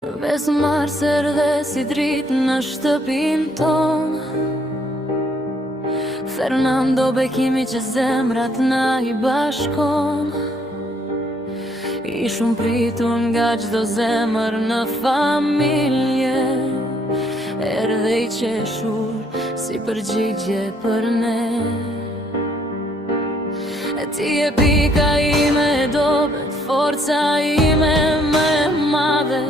Vesë marsër dhe si dritë në shtëpin ton, Fernando Bekimi që zemrat na I bashkon. I shumë pritur nga gjdo zemër në familje, erdhe I qeshur si përgjigje për ne. E ti e pika ime e dobet, forca ime më e madhe.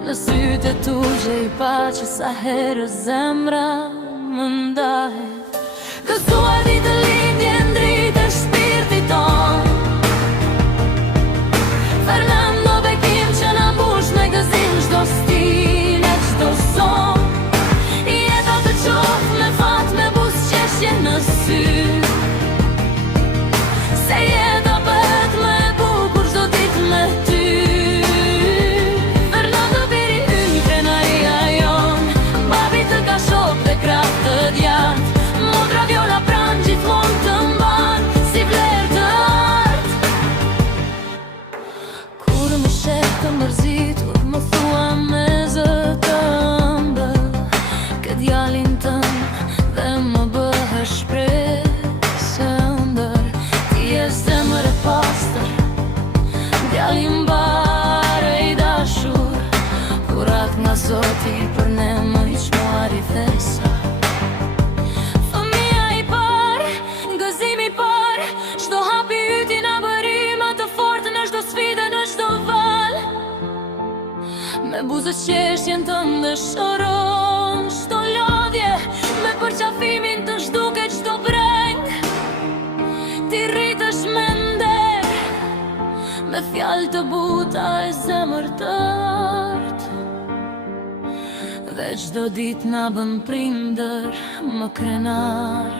Në sytë e tu gjej pa që sa herë zemra më ndahet. Gëzuar ditë lindje ndritë e shpirti ton, Fernando Bekim që na mbush me gëzim çdo stil e çdo son. Jeta të qof me fat me buzëqeshje në sy, se jeta bëhet më e bukur çdo ditë me ty. Fernando biri ynë krenaria jon, babi të ka shok dhe krah të djath, motra viola pran gjithmonë të mban si vlerë të artë. Kur më sheh të mërzitur më thua me zë të ëmbël, ke djalin tënd dhe më bëhe shpresë ëndër. Ti je zemër e pastër, djali mbare I dashur, kurat nga Zoti për ne më I çmuar I thesa. Fëmia I parë, gëzimi I parë, çdo hap I yti na bëri më të fortë në çdo sfidë, në çdo val. Me buzëqeshjen tënde shoron çdo lodhje, me përqafimin të zhduke çdo breng. Ti rritesh me nder, me fjalë të buta e zemër të artë, dhe çdo ditë na bën prindër më krenar.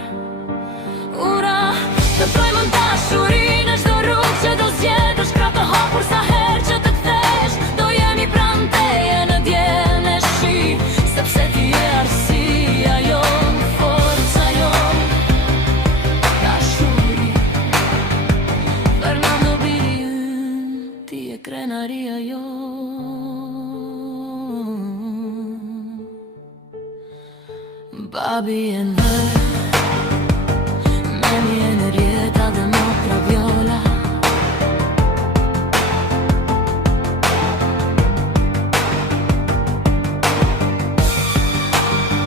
Ura, të plojmë në dashuri në çdo rrugë që do zgjedhësh, krah të hapur sa herë që të kthesh, do jemi pranë teje në diell e shi, sepse ti je arsia jon, forca jon, dashuri. Fernando biri ynë, ti je krenaria jon. Bobby and her